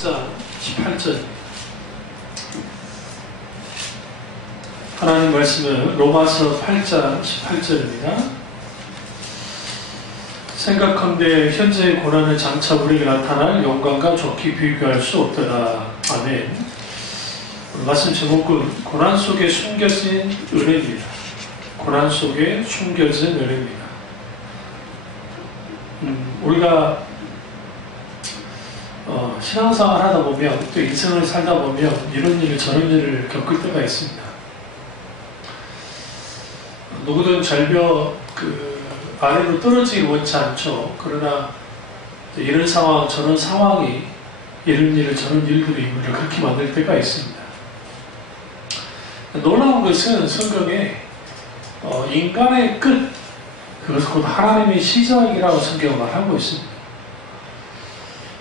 8장 18절. 하나님 말씀은 로마서 8장 18절입니다. 생각한데 현재의 고난은 장차 우리에게 나타날 영광과 좋게 비교할 수 없더라. 아멘. 말씀 제목은 고난 속에 숨겨진 은혜입니다. 고난 속에 숨겨진 은혜입니다. 우리가 신앙생활 하다 보면 또 인생을 살다 보면 이런 일 저런 일을 겪을 때가 있습니다. 누구든 절벽 아래로 떨어지기 원치 않죠. 그러나 이런 상황 저런 상황이 이런 일을 저런 일들이 우리를 그렇게 만들 때가 있습니다. 놀라운 것은 성경에 인간의 끝, 그것은 곧 하나님의 시작이라고 성경은 말하고 있습니다.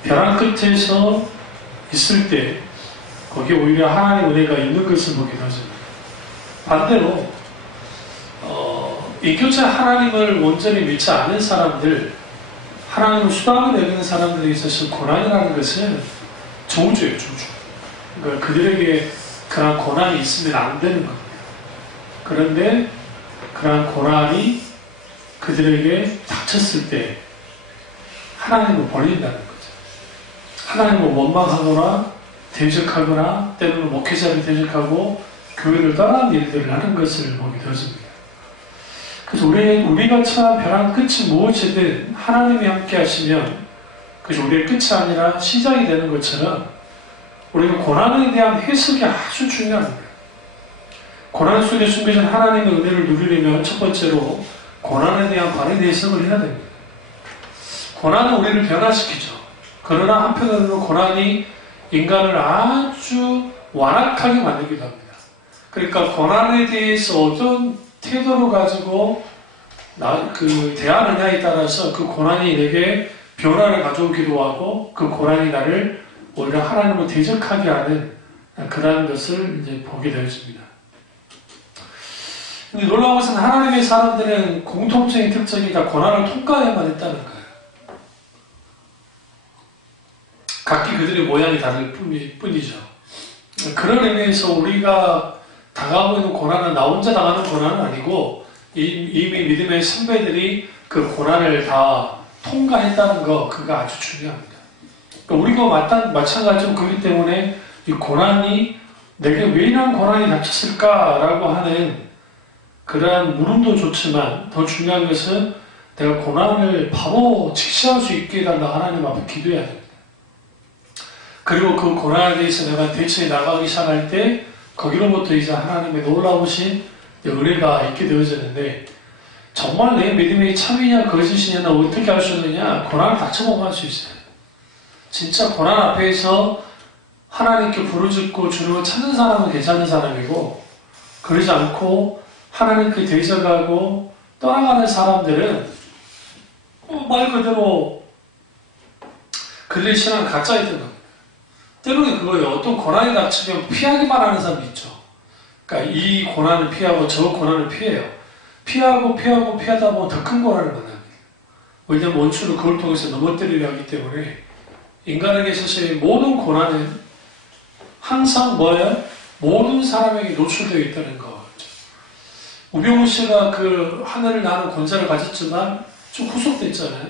벼랑 끝에서 있을 때 거기에 오히려 하나님의 은혜가 있는 것을 보게 되어집니다. 반대로 인격체 하나님을 온전히 믿지 않는 사람들, 하나님을 수단으로 여기는 사람들에 있어서 고난이라는 것은 저주예요, 저주. 그러니까 그들에게 그런 고난이 있으면 안 되는 겁니다. 그런데 그런 고난이 그들에게 닥쳤을 때 하나님을 버린다는 거죠. 하나님을 원망하거나 대적하거나 때로는 목회자를 대적하고 교회를 떠나는 일들을 하는 것을 보게 되었습니다. 그래서 우리가 처한 벼랑 끝이 무엇이든 하나님이 함께 하시면 그것이 우리의 끝이 아니라 시작이 되는 것처럼 우리가 고난에 대한 해석이 아주 중요합니다. 고난 속에 숨겨진 하나님의 은혜를 누리려면 첫 번째로 고난에 대한 바른 해석을 해야 됩니다. 고난은 우리를 변화시키죠. 그러나 한편으로는 고난이 인간을 아주 완악하게 만들기도 합니다. 그러니까 고난에 대해서 어떤 태도를 가지고 대하느냐에 따라서 그 고난이 내게 변화를 가져오기도 하고 그 고난이 나를 오히려 하나님을 대적하게 하는 그러한 것을 이제 보게 되었습니다. 근데 놀라운 것은 하나님의 사람들은 공통적인 특징이 다 고난을 통과해야만 했다는 거예요. 각기 그들의 모양이 다를 뿐이죠. 그런 의미에서 우리가 당하고 있는 고난은 나 혼자 당하는 고난은 아니고 이미 믿음의 선배들이 그 고난을 다 통과했다는 거, 그거 아주 중요합니다. 그러니까 우리가 마찬가지로 그렇기 때문에 이 고난이 내게 왜 이런 고난이 닥쳤을까라고 하는 그러한 물음도 좋지만 더 중요한 것은 내가 고난을 바로 직시할 수 있게 해달라 하나님 앞에 기도해야 됩니다. 그리고 그 고난에 대해서 내가 대처해 나가기 시작할 때 거기로부터 이제 하나님의 놀라우신 은혜가 있게 되어지는데 정말 내 믿음이 참이냐 거짓이냐 어떻게 할 수 있느냐 고난을 닥쳐보면 할 수 있어요. 진짜 고난 앞에서 하나님께 부르짖고 주님을 찾는 사람은 괜찮은 사람이고 그러지 않고 하나님께 대적하고 떠나가는 사람들은 말 그대로 그들의 신앙은 가짜였던 겁니다. 때로는 그거예요. 어떤 고난이 닥치면 피하기만 하는 사람이 있죠. 그러니까 이 고난을 피하고 저 고난을 피해요. 피하다 보면 더 큰 고난을 만납니다. 왜냐하면 원수는 그걸 통해서 넘어뜨리려 하기 때문에 인간에게 있어서의 모든 고난은 항상 뭐예요? 모든 사람에게 노출되어 있다는 거죠. 우병우 씨가 그 하늘을 나는 권세를 가졌지만 좀 후속됐잖아요.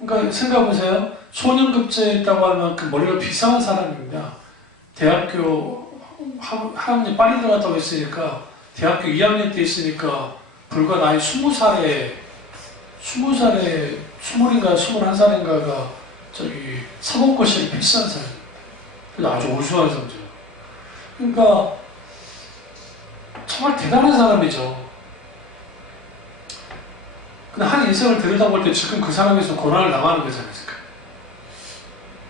그러니까 생각해보세요. 소년급제했다고 하면 그 머리가 비상한 사람입니다. 대학교 학년 빨리 들어갔다고 했으니까 대학교 2학년 때 있으니까 불과 나이 20인가 21살인가가 저기 사법고시를 패스한 사람입니다. 그래서 아주 우수한 성적. 그러니까 정말 대단한 사람이죠. 근데 한 인생을 들여다볼 때 지금 그 사람에서 고난을 당하는 거지 않습니까?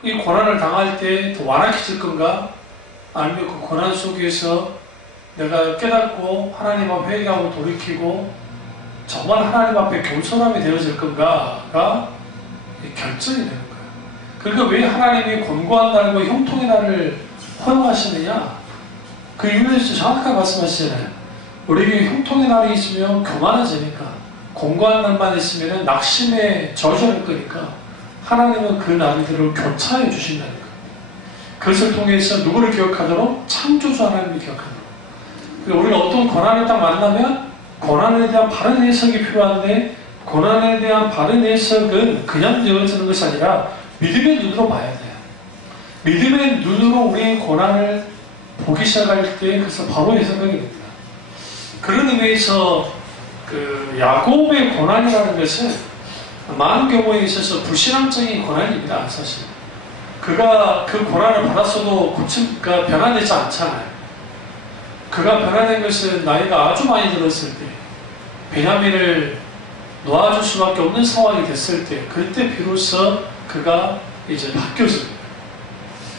이 고난을 당할 때 더 완악해질 건가? 아니면 그 고난 속에서 내가 깨닫고 하나님 앞에 회개하고 돌이키고 정말 하나님 앞에 겸손함이 되어질 건가가 결정이 되는 거예요. 그러니까 왜 하나님이 권고한 날과 형통의 날을 허용하시느냐? 그 이유에서 정확하게 말씀하시잖아요. 우리에게 형통의 날이 있으면 교만해지니까 권고한 날만 있으면 낙심에 젖어질 거니까 하나님은 그 날들을 교차해 주신다는 거예요. 그것을 통해서 누구를 기억하도록? 창조주 하나님을 기억하도록. 그러니까 우리가 어떤 고난을 딱 만나면 고난에 대한 바른 해석이 필요한데 고난에 대한 바른 해석은 그냥 되어지는 것이 아니라 믿음의 눈으로 봐야 돼요. 믿음의 눈으로 우리의 고난을 보기 시작할 때 그것을 바로 해석하게 됩니다. 그런 의미에서 그 야곱의 고난이라는 것은 많은 경우에 있어서 불신앙적인 고난입니다. 사실 그가 그 고난을 받았어도 그가 변화되지 않잖아요. 그가 변화된 것은 나이가 아주 많이 들었을 때 베냐민을 놓아줄 수밖에 없는 상황이 됐을 때 그때 비로소 그가 이제 바뀌었습니다.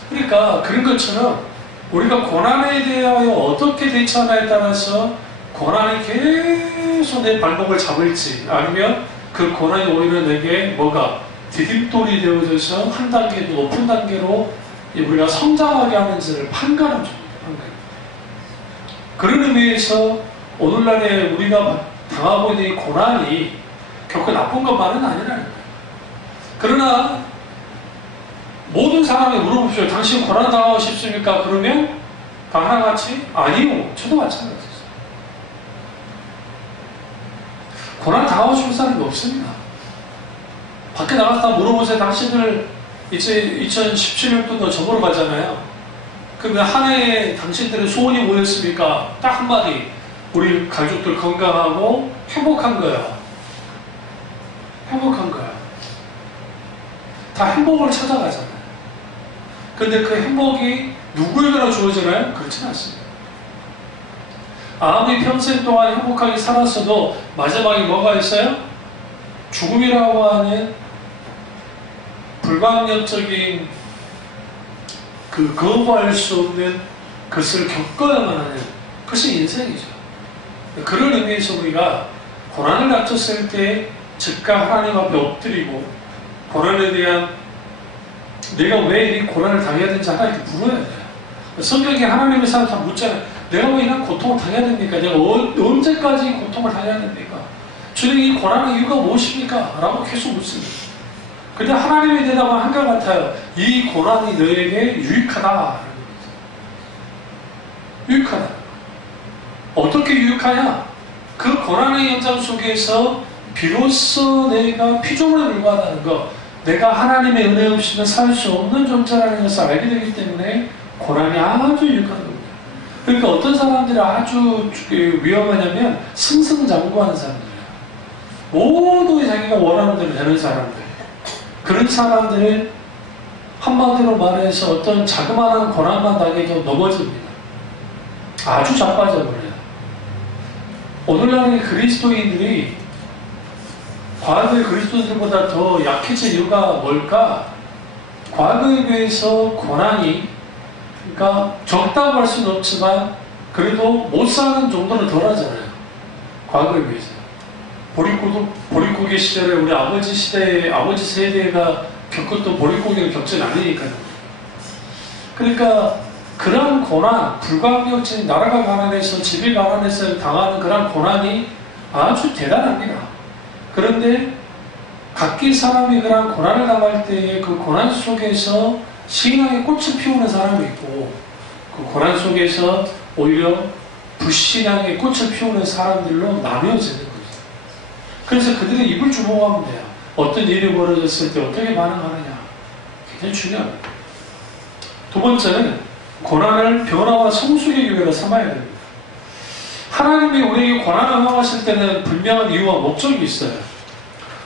그러니까 그런 것처럼 우리가 고난에 대하여 어떻게 대처하냐에 따라서 고난이 계속 내 발목을 잡을지 아니면 그 고난이 오히려 내게 뭐가 디딤돌이 되어져서 한 단계 더 높은 단계로 우리가 성장하게 하는지를 판가름 줍니다. 판가름. 그런 의미에서 오늘날에 우리가 당하고 있는 이 고난이 결코 나쁜 것만은 아니라는 거예요. 그러나 모든 사람이 물어보십시오. 당신 고난 당하고 싶습니까? 그러면 다 하나같이 아니요. 저도 마찬가지예요. 고난 당하고 싶은 사람이 없습니다. 밖에 나가서 다 물어보세요. 당신들 이제 2017년도 저보러 가잖아요. 그러면 한 해에 당신들의 소원이 뭐였습니까? 딱 한마디. 우리 가족들 건강하고 행복한 거야. 행복한 거야. 다 행복을 찾아가잖아요. 근데 그 행복이 누구에게나 주어지나요? 그렇진 않습니다. 아무리 평생 동안 행복하게 살았어도 마지막에 뭐가 있어요? 죽음이라고 하는 불가항력적인 그 거부할 수 없는 것을 겪어야만 하는 그것이 인생이죠. 그런 의미에서 우리가 고난을 닥쳤을 때 즉각 하나님 앞에 엎드리고 고난에 대한 내가 왜 이 고난을 당해야 되는지 하나님께 물어야 돼요. 성경에 하나님의 사람 다 묻잖아요. 내가 왜 이런 고통을 당해야 됩니까? 내가 언제까지 고통을 당해야 됩니까? 주님 이 고난의 이유가 무엇입니까? 라고 계속 묻습니다. 근데 하나님의 대답은 한결 같아요. 이 고난이 너에게 유익하다. 유익하다. 어떻게 유익하냐? 그 고난의 현장 속에서 비로소 내가 피조물에 불과하다는 것, 내가 하나님의 은혜 없이는 살 수 없는 존재라는 것을 알게 되기 때문에 고난이 아주 유익한 겁니다. 그러니까 어떤 사람들이 아주 위험하냐면 승승장구하는 사람들이에요. 모두 자기가 원하는 대로 되는 사람들. 그런 사람들은 한마디로 말해서 어떤 자그마한 고난만 당해도 넘어집니다. 아주 자빠져버려요. 오늘날의 그리스도인들이 과거의 그리스도인들보다 더 약해진 이유가 뭘까? 과거에 비해서 고난이 그러니까 적다고 할 수는 없지만 그래도 못 사는 정도는 덜하잖아요. 과거에 비해서. 보릿고개 시절에 우리 아버지 시대에 아버지 세대가 겪었던 보릿고개를 겪진 않으니까요. 그러니까 그런 고난, 불가항력적인 나라가 가난해서 집이 가난해서 당하는 그런 고난이 아주 대단합니다. 그런데 각기 사람이 그런 고난을 당할 때에 그 고난 속에서 신앙의 꽃을 피우는 사람이 있고 그 고난 속에서 오히려 불신앙의 꽃을 피우는 사람들로 나뉘어지는 거죠. 그래서 그들의 입을 주목하면 돼요. 어떤 일이 벌어졌을 때 어떻게 반응하느냐. 굉장히 중요합니다. 두 번째는 고난을 변화와 성숙의 기회로 삼아야 됩니다. 하나님이 우리에게 고난을 허용하실 때는 분명한 이유와 목적이 있어요.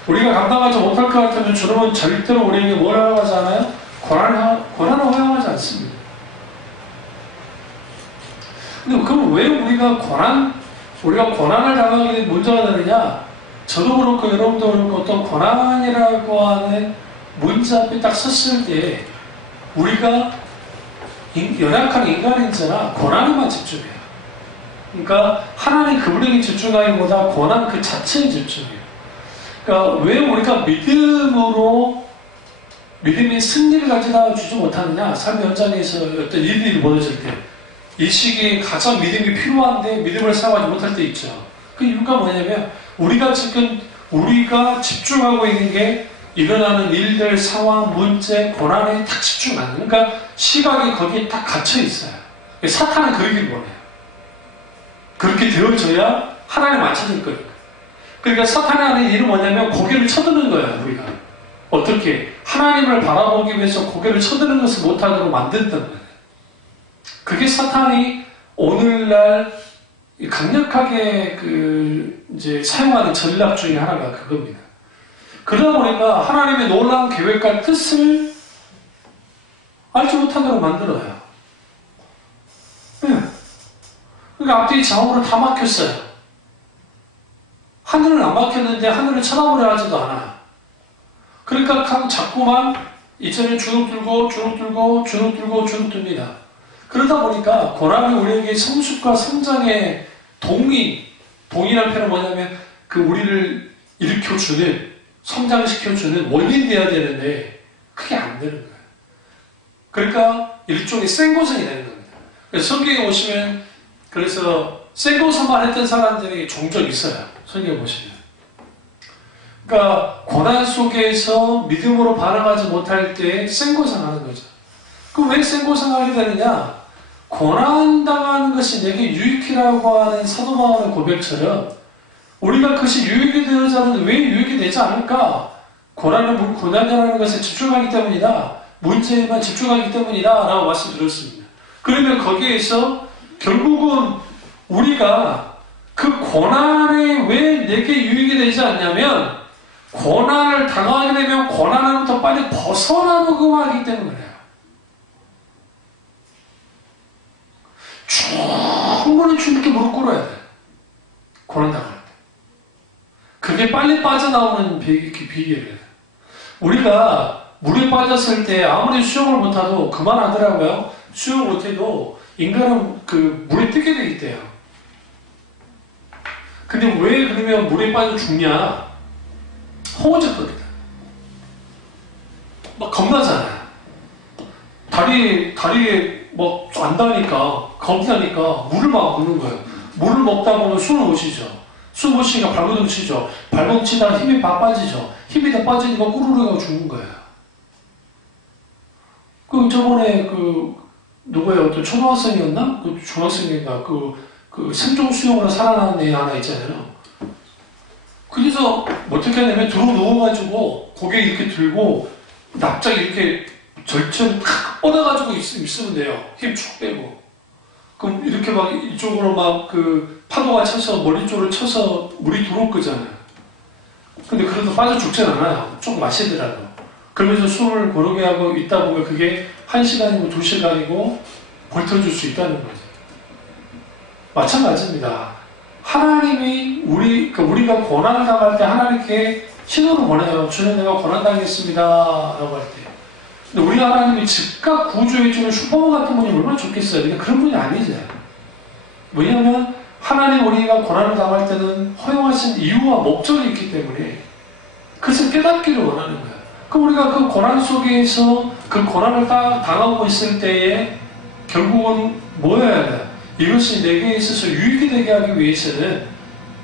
우리가 감당하지 못할 것 같으면 주님은 절대로 우리에게 뭘 허용하지 않아요? 고난을 허용하지 않습니다. 근데 그럼 왜 우리가 고난을 당하게 된 문제가 되느냐? 저도 그렇고 여러분도 그렇고 어떤 고난이라고 하는 문제 앞에 딱 섰을 때 우리가 연약한 인간인지라 고난에만 집중해요. 그러니까 하나님 그분에게 집중하기보다 고난 그 자체에 집중해요. 그러니까 왜 우리가 믿음이 승리를 가져다 주지 못하느냐? 삶의 현장에서 어떤 일들이 벌어질 때 이 시기에 가장 믿음이 필요한데 믿음을 사용하지 못할 때 있죠. 그 이유가 뭐냐면 우리가 집중하고 있는 게 일어나는 일들, 상황, 문제, 고난에 딱 집중하는. 그러니까 시각이 거기에 딱 갇혀 있어요. 사탄은 그러길 원해요. 그렇게 되어져야 하나님에 맞춰질 거니까. 그러니까 사탄이 하는 일은 뭐냐면 고개를 쳐드는 거예요, 우리가. 어떻게? 하나님을 바라보기 위해서 고개를 쳐드는 것을 못하도록 만든다는 거예요. 그게 사탄이 오늘날 강력하게 이제 사용하는 전략 중에 하나가 그겁니다. 그러다 보니까 하나님의 놀라운 계획과 뜻을 알지 못하도록 만들어요. 네. 그러니까 앞뒤 좌우로 다 막혔어요. 하늘은 안 막혔는데 하늘을 쳐다보려 하지도 않아요. 그러니까 자꾸만 이전에 주눅 들고 듭니다. 그러다 보니까 고난이 우리에게 성숙과 성장의 동의란 표현은 뭐냐면 우리를 일으켜주는, 성장시켜주는 원인이 돼야 되는데 그게 안 되는 거예요. 그러니까 일종의 생고생이 되는 겁니다. 그래서 성경에 보시면 그래서 생고생만 했던 사람들이 종종 있어요. 성경에 보시면. 그러니까 고난 속에서 믿음으로 반응하지 못할 때 생고생하는 거죠. 그럼 왜 생고생하게 되느냐? 고난당하는 것이 내게 유익이라고 하는 사도 바울의 고백처럼 우리가 그것이 유익이 되어서는 왜 유익이 되지 않을까? 고난이라는 것에 집중하기 때문이다. 문제에만 집중하기 때문이다. 라고 말씀드렸습니다. 그러면 거기에서 결국은 우리가 그 고난에 왜 내게 유익이 되지 않냐면 고난을 당하게 되면 고난으로부터 빨리 벗어나려고 하기 때문이에요. 충분히 주님께 무릎 꿇어야 돼. 고난 당할 때. 그게 빨리 빠져나오는 비결이에요. 우리가 물에 빠졌을 때 아무리 수영을 못해도 그만하더라고요. 수영을 못해도 인간은 물에 뜨게 되기 때문에. 근데 왜 그러면 물에 빠져 죽냐? 허우적거리다. 막 겁나잖아요. 다리에 뭐 안다니까, 겁나니까 물을 막 먹는 거예요. 물을 먹다 보면 숨을 못 쉬죠. 숨 못 쉬니까 발버둥 치죠. 발버둥 치다가 힘이 다 빠지죠. 힘이 다 빠지니까 꾸르르 하고 죽는 거예요. 저번에 누구예요? 어떤 초등학생이었나? 중학생인가? 생존 수영으로 살아나는 애 하나 있잖아요. 그래서 어떻게 하냐면 들어 누워가지고 고개 이렇게 들고 납작 이렇게 절처럼 탁 뻗어가지고 있으면 돼요. 힘 쭉 빼고. 그럼 이렇게 막 이쪽으로 막 파도가 쳐서 머리 쪽으로 쳐서 물이 들어올 거잖아요. 근데 그래도 빠져 죽진 않아요. 좀 마시더라도. 그러면서 숨을 고르게 하고 있다 보면 그게 1시간이고 2시간이고 버텨줄 수 있다는 거죠. 마찬가지입니다. 하나님이 우리가 고난을 당할 때 하나님께 신호를 보내요. 주님 내가 고난 당했습니다. 라고 할 때. 근데 우리 하나님이 즉각 구조해주는 슈퍼맨 같은 분이 얼마나 좋겠어요. 근데 그런 분이 아니죠. 왜냐하면 하나님 우리가 고난을 당할 때는 허용하신 이유와 목적이 있기 때문에 그것을 깨닫기를 원하는 거예요. 그럼 우리가 그 고난 속에서 그 고난을 당하고 있을 때에 결국은 뭐여야 돼요? 이것이 내게 있어서 유익이 되게 하기 위해서는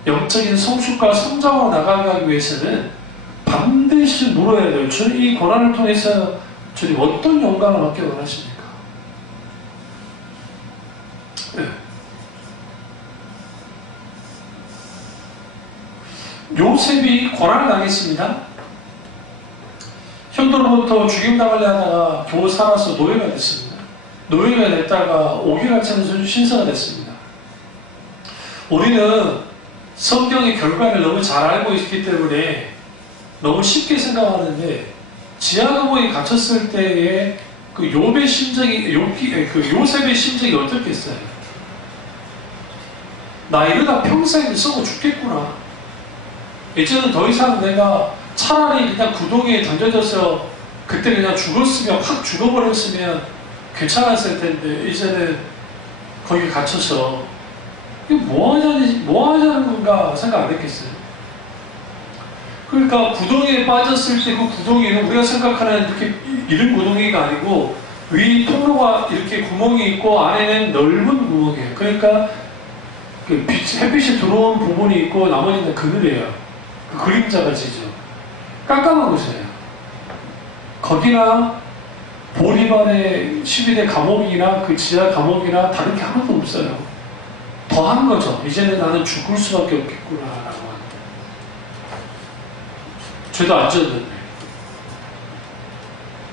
영적인 성숙과 성장으로 나가게 하기 위해서는 반드시 물어야 돼요. 주님 이 고난을 통해서 주님 어떤 영광을 얻기 원하십니까? 네. 요셉이 고난을 당했습니다. 형들로부터 죽임당하려 하다가 겨우 살아서 노예가 됐습니다. 노예가 됐다가 5개월 차는 신사가 됐습니다. 우리는 성경의 결과를 너무 잘 알고 있기 때문에 너무 쉽게 생각하는데 지하감옥에 갇혔을 때의 요셉의 심정이 어떻겠어요? 나 이러다 평생 썩어 죽겠구나. 이제는 더 이상 내가 차라리 그냥 구덩이에 던져져서 그때 그냥 죽었으면 확 죽어버렸으면 괜찮았을 텐데 이제는 거기 갇혀서 이게 뭐 하자는 건가 생각 안 했겠어요? 그러니까 구덩이에 빠졌을 때 그 구덩이는 우리가 생각하는 이렇게 이른 구덩이가 아니고 위 통로가 이렇게 구멍이 있고 안에는 넓은 구멍이에요. 그러니까 햇빛이 들어온 부분이 있고 나머지는 그늘이에요. 그 그림자가 지죠. 깜깜한 곳이에요. 거기나 보리반의 12대 감옥이나 그 지하 감옥이나 다른 게 하나도 없어요. 더한 거죠. 이제는 나는 죽을 수밖에 없겠구나라고 하는데 죄도 안 졌는데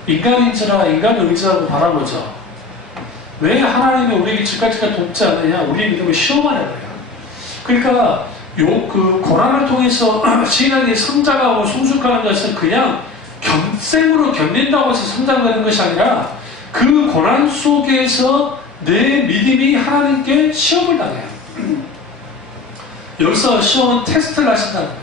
인간인지라 인간을 의지하고 바라보죠. 왜 하나님이 우리에게 지금까지 돕지 않느냐? 우리의 믿음을 시험하는 거예요. 그러니까 그 고난을 통해서 신앙이 성장하고 성숙하는 것은 그냥 생으로 견딘다고 해서 성장되는 것이 아니라 그 고난 속에서 내 믿음이 하나님께 시험을 당해요. 여기서 시험은 테스트를 하신다는 거예요.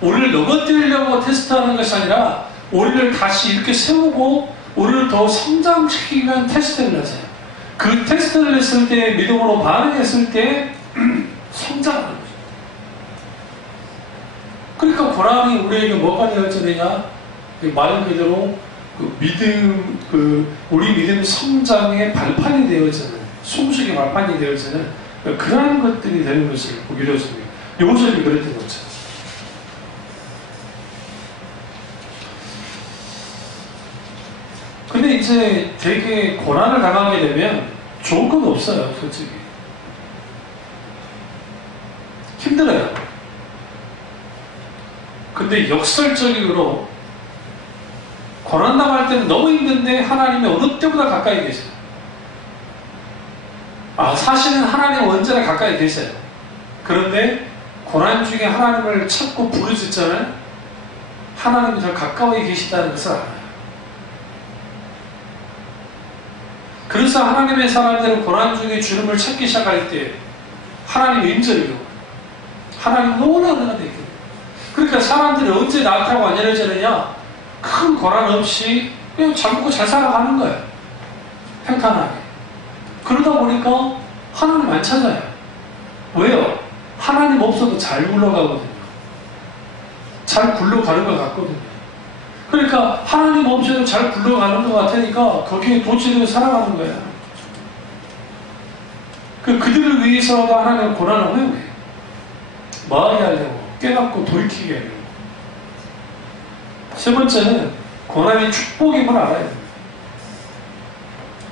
우리를 넘어뜨리려고 테스트하는 것이 아니라 우리를 다시 이렇게 세우고 우리를 더 성장시키기 위한 테스트를 하세요. 그 테스트를 했을 때 믿음으로 반응했을 때 성장하는 거죠. 그러니까 고난이 우리에게 뭐가 되어지느냐? 말 그대로 우리 믿음 성장의 발판이 되어지는, 성숙의 발판이 되어지는 그러한 것들이 되는 것을 보게 되었습니다. 요셉이 그랬던 거죠. 근데 이제 되게 고난을 당하게 되면 좋은 건 없어요, 솔직히. 힘들어요. 근데 역설적으로 고난당할 때는 너무 힘든데 하나님이 어느 때보다 가까이 계세요. 사실은 하나님은 언제나 가까이 계세요. 그런데 고난 중에 하나님을 찾고 부르짖잖아요. 하나님이 더 가까이 계시다는 것을 알아요. 그래서 하나님의 사람들은 고난 중에 주님을 찾기 시작할 때 하나님의 임재를 겪어요. 하나님 너무나 은혜가 그러니까 사람들이 언제 나한테하고 안 열어지느냐? 큰 고난 없이 그냥 잘 먹고 잘 살아가는 거예요. 평탄하게. 그러다 보니까 하나님 안 찾아요. 왜요? 하나님 없어도 잘 굴러가거든요. 잘 굴러가는 것 같거든요. 그러니까 하나님 없이도 잘 굴러가는 것 같으니까 거기에 도취되어 살아가는 거예요. 그들을 위해서라도 하나님은 고난을 허용해요. 마하게 하려고, 깨닫고 돌이키게 하려고. 세 번째는 고난이 축복임을 알아야 됩니다.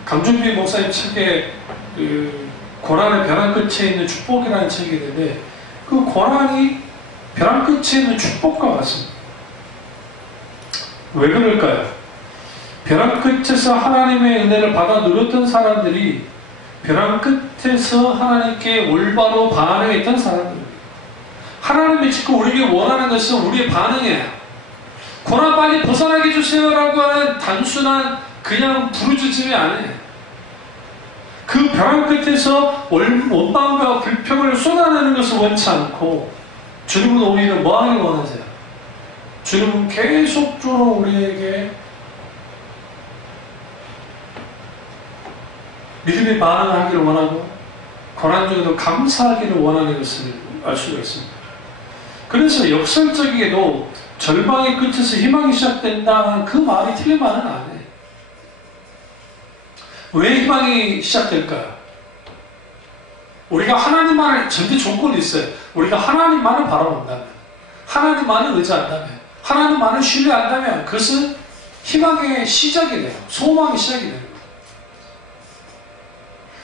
강준비 목사님 책에 고난의 벼랑 끝에 있는 축복이라는 책이 있는데 그 고난이 벼랑 끝에 있는 축복과 같습니다. 왜 그럴까요? 벼랑 끝에서 하나님의 은혜를 받아 누렸던 사람들이 벼랑 끝에서 하나님께 올바로 반응했던 사람들입니다. 하나님이 지금 우리에게 원하는 것은 우리의 반응이에요. 고난 빨리 벗어나게 해주세요라고 하는 단순한 그냥 부르짖음이 아니에요. 그 벼랑 끝에서 원망과 불평을 쏟아내는 것을 원치 않고 주님은 오히려 뭐하길 원하세요? 주님은 계속적으로 우리에게 믿음의 반응을 하기를 원하고 고난 중에도 감사하기를 원하는 것을 알 수가 있습니다. 그래서 역설적이게도 절망의 끝에서 희망이 시작된다는 그 말이 틀린 말은 아니에요. 왜 희망이 시작될까요? 우리가 하나님만을 전제 조건이 있어요. 우리가 하나님만을 바라본다면, 하나님만을 의지한다면, 하나님만을 신뢰한다면 그것은 희망의 시작이 돼요. 소망의 시작이 돼요.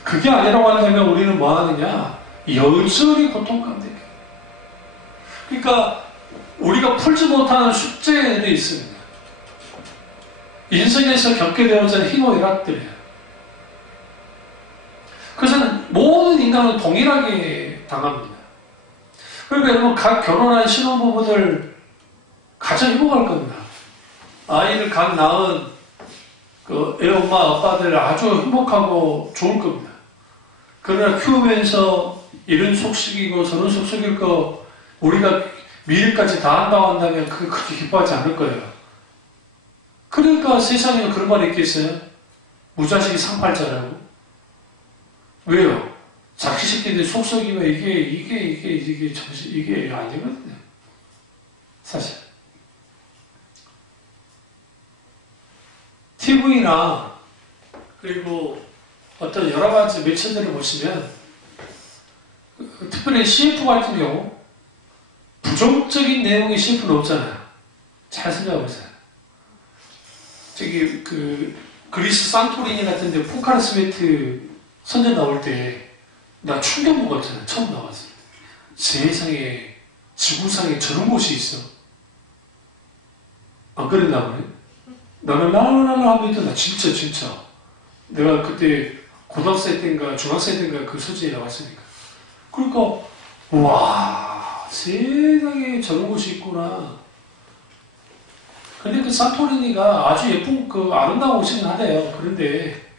그게 아니라고 한다면 우리는 뭐 하느냐? 여전히 고통 가운데. 그러니까 우리가 풀지 못하는 숙제들이 있습니다. 인생에서 겪게 되어진 희노애락들이에요. 그것은 모든 인간은 동일하게 당합니다. 그러니까 여러분 각 결혼한 신혼부부들 가장 행복할 겁니다. 아이를 각 낳은 그 애엄마 아빠들 아주 행복하고 좋을 겁니다. 그러나 키우면서 이런 속식이고 저런 속식일 거 우리가 미래까지 다 한다고 한다면 그게 그렇게 기뻐하지 않을 거예요. 그러니까 세상에는 그런 말이 있겠어요? 무자식이 상팔자라고. 왜요? 자기 새끼들 속썩이면 이게 아니거든요. 사실. TV나 그리고 어떤 여러 가지 매체들을 보시면 특별히 CF 같은 경우 부정적인 내용의 CF는 없잖아요. 잘 생각해보세요. 저기 그리스 산토리니 같은 데 포카르 스메트 선전 나올 때 나 충격 먹었잖아. 처음 나왔을 때. 세상에 지구상에 저런 곳이 있어. 안 그랬나 보네. 나는 라라라라 하면 나 진짜 내가 그때 고등학생 때인가 중학생 때인가 그 서재에 나왔으니까. 그러니까 와 세상에 저런 곳이 있구나. 근데 그 산토리니가 아주 예쁜 아름다운 곳이긴 하대요. 그런데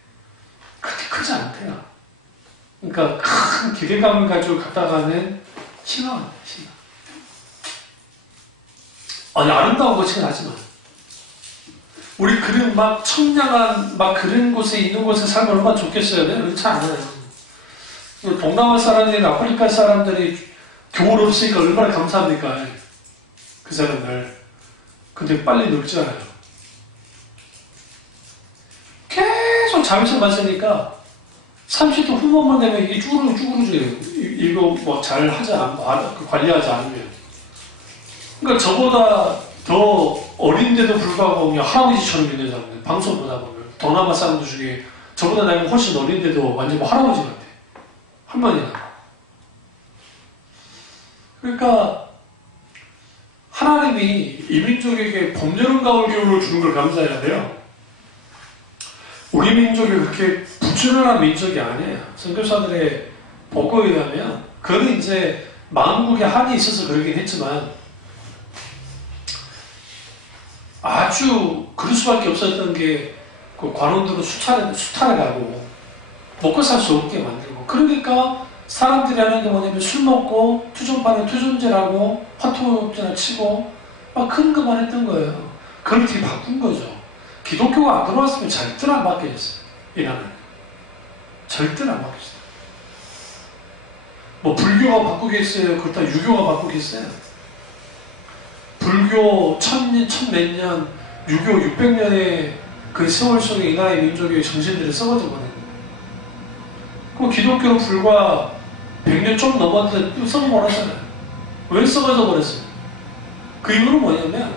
그렇게 크지 않대요. 그러니까 큰 기대감을 가지고 갔다가는 실망합니다. 실망. 아니 아름다운 곳이긴 하지만 우리 그런 막 청량한 막 그런 곳에 있는 곳에 살면 얼마나 좋겠어요. 그렇지 않아요. 동남아 사람들이 아프리카 사람들이 겨울 없으니까 얼마나 감사합니까? 그 사람들. 근데 빨리 늙잖아요. 계속 잠시만 쓰니까 30도 후반만 되면 이게 쭈그러져요. 이거 뭐 잘 하지 관리하지 않으면. 그러니까 저보다 더 어린데도 불구하고 그냥 할아버지처럼 있는 사람들, 방송 보다 보면 동남아 사람들 중에 저보다 나이가 훨씬 어린데도 완전 뭐 할아버지 같아. 한마디나. 그러니까 하나님이 이민족에게 봄, 여름, 가을, 겨울을 주는 걸 감사해야 돼요. 우리 민족이 그렇게 부지런한 민족이 아니에요. 선교사들의 보고에 의하면 그는 이제 만국에 한이 있어서 그러긴 했지만 아주 그럴 수밖에 없었던 게 그 관원들은 수탈에 가고 먹고 살 수 없게 만들고 그러니까 사람들이 하는 게 뭐냐면 술 먹고 투존판에 투존질하고 화투전을 치고 막 그런 것만 했던 거예요. 그걸 되게 바꾼 거죠. 기독교가 안 들어왔으면 절대로 안 바뀌었어요. 이 나라는. 절대로 안 바뀌었어요. 뭐 불교가 바꾸겠어요? 그렇다 유교가 바꾸겠어요? 불교 1000몇 년, 유교 600년의 그 세월 속에 이 나라의 민족의 정신들이 썩어져 버린 거예요. 그럼 기독교는 불과 100년 좀 넘었는데 또 썩어버렸잖아요. 왜 썩어져 버렸어요? 그 이유는 뭐냐면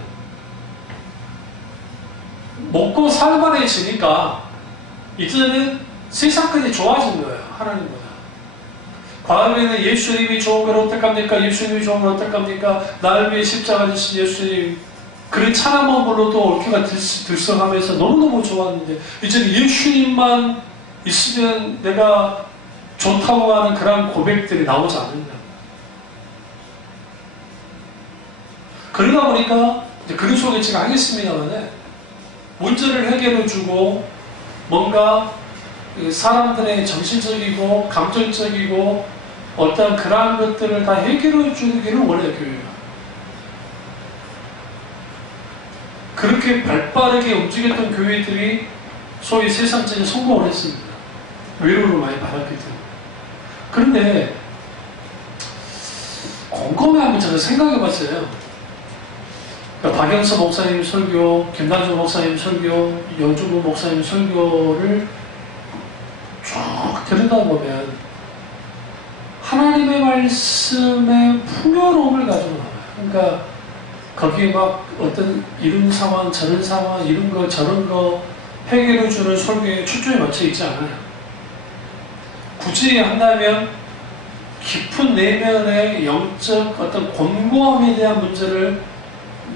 먹고 살만해지니까 이제는 세상까지 좋아진 거예요. 하나님보다. 과거에는 예수님이 좋은 걸 어떡합니까? 예수님이 좋은 걸 어떡합니까? 나를 위해 십자가 지신 예수님 그런 찬양만 불러도 어깨가 들썩하면서 너무너무 좋았는데 이제는 예수님만 있으면 내가 좋다고 하는 그런 고백들이 나오지 않는다. 그러다 보니까 이제 그런 소개치가 하겠습니다만 문제를 해결해주고 뭔가 사람들의 정신적이고 감정적이고 어떤 그러한 것들을 다 해결해주기를 원해요. 교회가. 그렇게 발빠르게 움직였던 교회들이 소위 세상적인 성공을 했습니다. 위로를 많이 받았기 때문에. 그런데 곰곰이 한번 제가 생각해봤어요. 그러니까 박영서 목사님 설교, 김단조 목사님 설교, 여주부 목사님 설교를 쭉 들여다보면 하나님의 말씀의 풍요로움을 가지고 나와요. 그러니까 거기에 막 어떤 이런 상황, 저런 상황, 이런 거, 저런 거 해결해주는 설교에 초점이 맞춰 있지 않아요. 굳이 한다면 깊은 내면의 영적 어떤 곤고함에 대한 문제를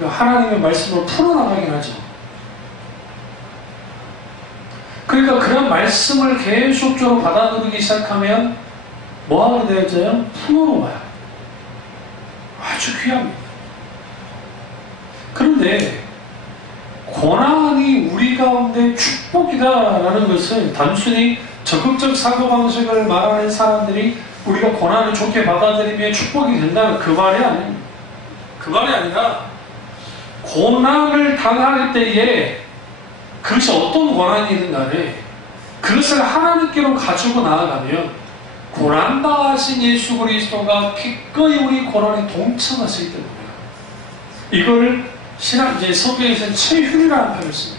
하나님의 말씀으로 풀어나가긴 하죠. 그러니까 그런 말씀을 계속적으로 받아들이기 시작하면 뭐하게 되어져요? 풍요로워요. 아주 귀합니다. 그런데 고난이 우리 가운데 축복이다라는 것은 단순히 적극적 사고방식을 말하는 사람들이 우리가 고난을 좋게 받아들이면 축복이 된다는 그 말이 아닙니다. 그 말이 아니라 고난을 당할 때에 그것이 어떤 고난이든 간에 그것을 하나님께로 가지고 나아가면 고난당하신 예수 그리스도가 기꺼이 우리 고난에 동참하시기 때문에 이걸 이제 성경에서는 체휼이라는 표현을 씁니다.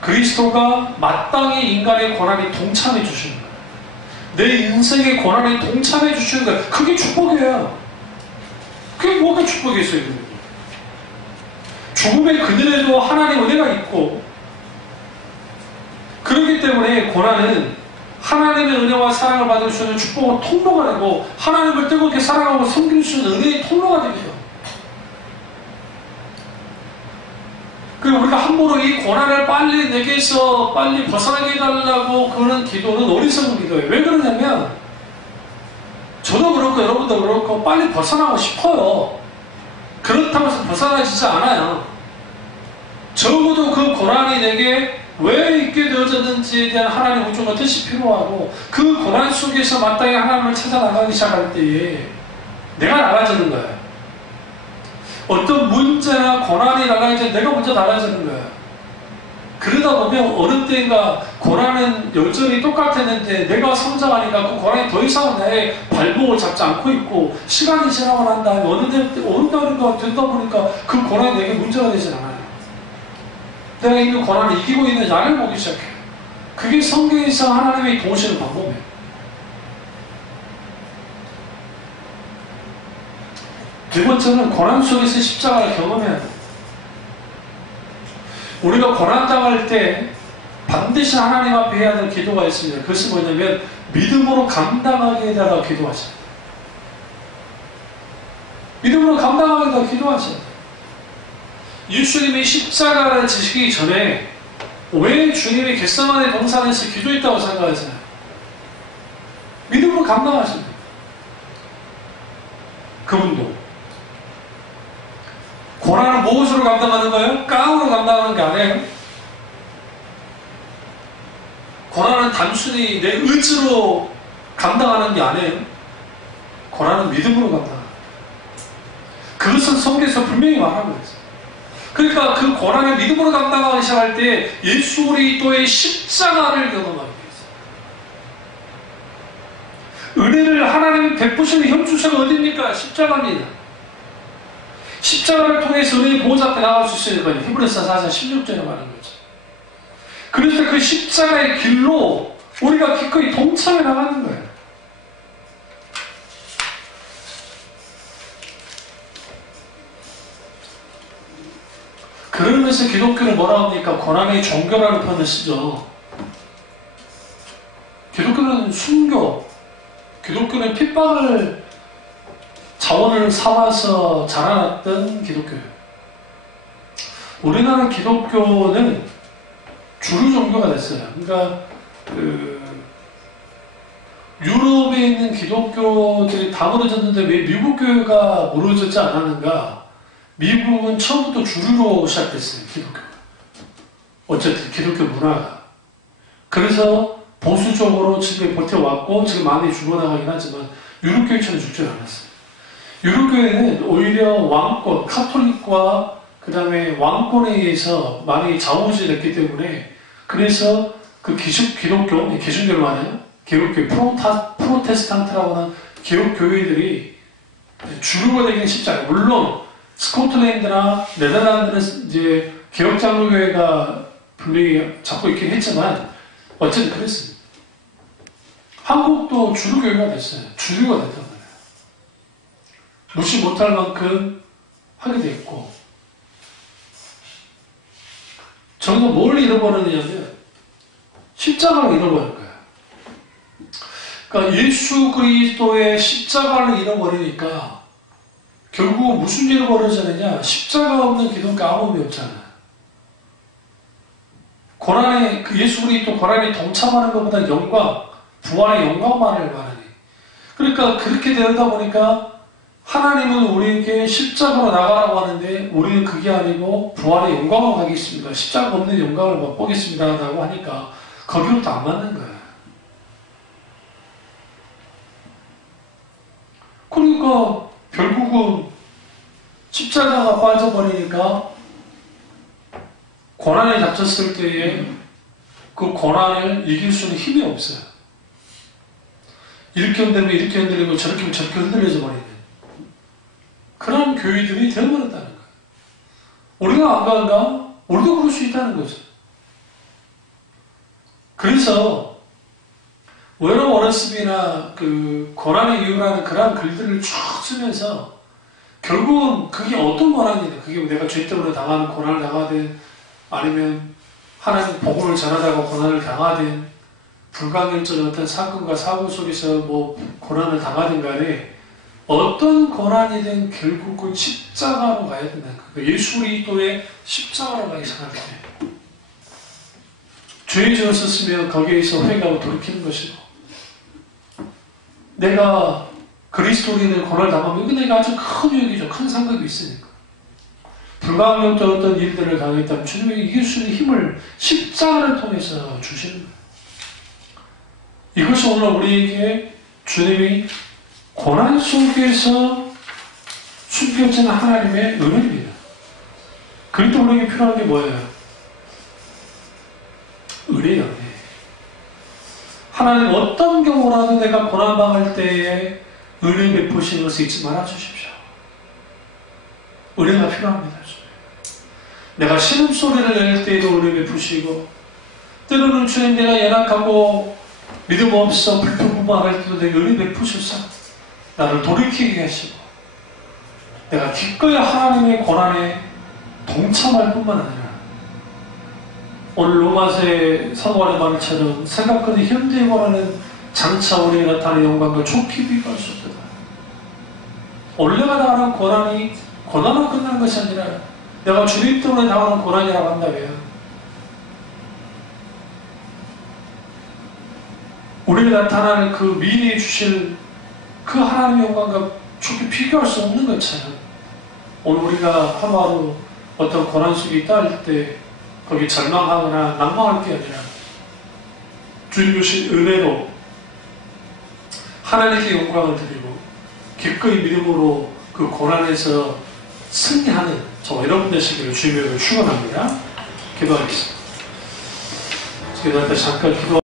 그리스도가 마땅히 인간의 고난에 동참해 주시는 거예요. 내 인생의 고난에 동참해 주시는 거예요. 그게 축복이에요. 그게 뭐가 축복이겠어요? 죽음의 그늘에도 하나님 은혜가 있고 그렇기 때문에 고난은 하나님의 은혜와 사랑을 받을 수 있는 축복의 통로가 되고 하나님을 뜨겁게 사랑하고 섬길 수 있는 은혜의 통로가 됩니다. 그리고 우리가 함부로 이 고난을 빨리 내게서 빨리 벗어나게 해달라고 그러는 기도는 어리석은 기도예요. 왜 그러냐면 저도 그렇고 여러분도 그렇고 빨리 벗어나고 싶어요. 그렇다고 해서 벗어나지지 않아요. 적어도 그 고난이 내게 왜 있게 되어졌는지에 대한 하나님의 우주가 뜻이 필요하고 그 고난 속에서 마땅히 하나님을 찾아나가기 시작할 때에 내가 나가지는 거예요. 어떤 문제나 고난이 나가기 전에 내가 먼저 나가지는 거예요. 그러다 보면 어느 때인가 고난은 여전히 똑같았는데 내가 성장하니까 그 고난이 더 이상 나의 발목을 잡지 않고 있고 시간이 지나고 난 다음에 어느 날인가 된다 보니까 그 고난이 내게 문제가 되진 않아요. 내가 이미 고난을 이기고 있는 나를 보기 시작해요. 그게 성경에서 하나님의 도우시는 방법이에요. 두 번째는 고난 속에서 십자가를 경험해야 돼요. 우리가 고난당할 때 반드시 하나님 앞에 해야 될 기도가 있습니다. 그것이 뭐냐면 믿음으로 감당하게 해달라고 기도하셔야 돼요. 믿음으로 감당하게 해달라고 기도하셔야 돼요. 예수님이 십자가를 지시기 전에 왜 주님이 겟세마네 동산에서 기도했다고 생각하세요? 믿음으로 감당하십니다. 그분도 고난을 무엇으로 감당하는 거예요? 깡으로 감당하는 게 아니에요. 고난은 단순히 내 의지로 감당하는 게 아니에요. 고난은 믿음으로 감당하는 거예요. 그것은 성경에서 분명히 말하고 있어요. 그러니까 그 고난을 믿음으로 감당하기 시작할 때 예수 그리스도의 십자가를 경험하게 되어 있어요. 은혜를 하나님이 베푸시는 현주소가 어디입니까? 십자가입니다. 십자가를 통해서 은혜의 보호자 앞에 나갈 수 있어야 되거든요. 히브리서 4장 16절에 말하는 거죠. 그래서 그 십자가의 길로 우리가 기꺼이 동참해 나가는 거예요. 그러면서 기독교는 뭐라고 합니까? 고난의 종교라는 표현을 쓰죠. 기독교는 순교, 기독교는 핍박을 자원을 삼아서 자라났던 기독교예요. 우리나라 기독교는 주류 종교가 됐어요. 그러니까 유럽에 있는 기독교들이 다 무너졌는데 왜 미국 교회가 무너졌지 않았는가? 미국은 처음부터 주류로 시작됐어요. 기독교가. 어쨌든 기독교 문화가. 그래서 보수적으로 지금 버텨왔고 지금 많이 죽어나가긴 하지만 유럽교회처럼 죽지 않았어요. 유럽교회는 오히려 왕권, 카톨릭과 그 다음에 왕권에 의해서 많이 좌우지됐기 때문에 그래서 그 기독교, 개신교를 말해요. 개혁교회, 프로테스탄트라고 하는 개혁교회들이 주류가 되기는 쉽지 않아요. 물론 스코틀랜드나 네덜란드는 이제 개혁장로교회가 분명히 잡고 있긴 했지만 어쨌든 그랬습니다. 한국도 주류교회가 됐어요. 주류가 됐단 말이에요. 무시 못할 만큼 하게 됐고 저희가 뭘 잃어버렸냐면 십자가를 잃어버린 거예요. 그러니까 예수 그리스도의 십자가를 잃어버리니까 결국 무슨 일이 벌어지느냐? 십자가 없는 기독교 아무 의미 없잖아요. 고난에, 그 예수 그리스도 고난에 동참하는 것보다 영광, 부활의 영광만을 말하니. 그러니까 그렇게 되다 보니까 하나님은 우리에게 십자가로 나가라고 하는데 우리는 그게 아니고 부활의 영광을 가겠습니다. 십자가 없는 영광을 맛보겠습니다. 라고 하니까 거기로도 안 맞는 거예요. 그러니까 결국은 십자가가 빠져버리니까 고난에 닥쳤을 때에 그 고난을 이길 수는 힘이 없어요. 이렇게 흔들리면 이렇게 흔들리고 저렇게 하면 저렇게 흔들려져 버리는 그런 교회들이 되어버렸다는 거예요. 우리가 안 가는가? 우리도 그럴 수 있다는 거죠. 그래서 웨러 워러스비나 그 고난의 이유라는 그런 글들을 쭉 쓰면서 결국은 그게 어떤 고난이냐, 그게 내가 죄 때문에 당하는 고난을 당하든 아니면 하나님 복음을 전하다가 고난을 당하든 불가결적 어떤 사건과 사고 속에서 뭐 고난을 당하든 간에 어떤 고난이든 결국은 십자가로 가야 된다는 거예요. 예수 그리스도의 십자가로 가기 생각해요. 죄 지었었으면 거기에서 회개하고 돌이키는 것이고, 내가 그리스도인의 고난을 당하면 이거 내가 아주 큰 유익이죠. 큰 상급이 있으니까. 불가항력적 어떤 일들을 당했다면 주님이 이길 수 있는 힘을 십자가를 통해서 주시는 거예요. 이것이 오늘 우리에게 주님이 고난 속에서 숨겨진 하나님의 은혜입니다. 그리고 우리에게 필요한 게 뭐예요? 은혜예요. 은혜. 하나님 어떤 경우라도 내가 고난당할 때에 은혜 베푸시는 것을 잊지 말아 주십시오. 은혜가 필요합니다. 내가 신음소리를 낼 때에도 은혜 베푸시고, 때로는 주님 내가 연약하고 믿음 없어 불평불만할 때도 내가 은혜 베푸셔서 나를 돌이키게 하시고, 내가 기꺼이 하나님의 고난에 동참할 뿐만 아니라 오늘 로마서의 사도관의 말처럼 생각하는 현대의 고난은 장차 우리에 나타나는 영광과 좋게 비교할 수 없다. 오늘 내가 당하는 고난이 고난으로 끝나는 것이 아니라 내가 주님 때문에 당하는 고난이라고 한다면 우리에 나타나는 그 미래에 주실 그 하나님의 영광과 좋게 비교할 수 없는 것처럼 오늘 우리가 하루하루 어떤 고난 속에 있다 할 때 거기 절망하거나 낭망할 게 아니라 주님 주신 은혜로 하나님께 영광을 드리고 기꺼이 믿음으로 그 고난에서 승리하는 저와 여러분 되시기를 주님으로 축원합니다. 기도하겠습니다. 기도할 때 잠깐 기도.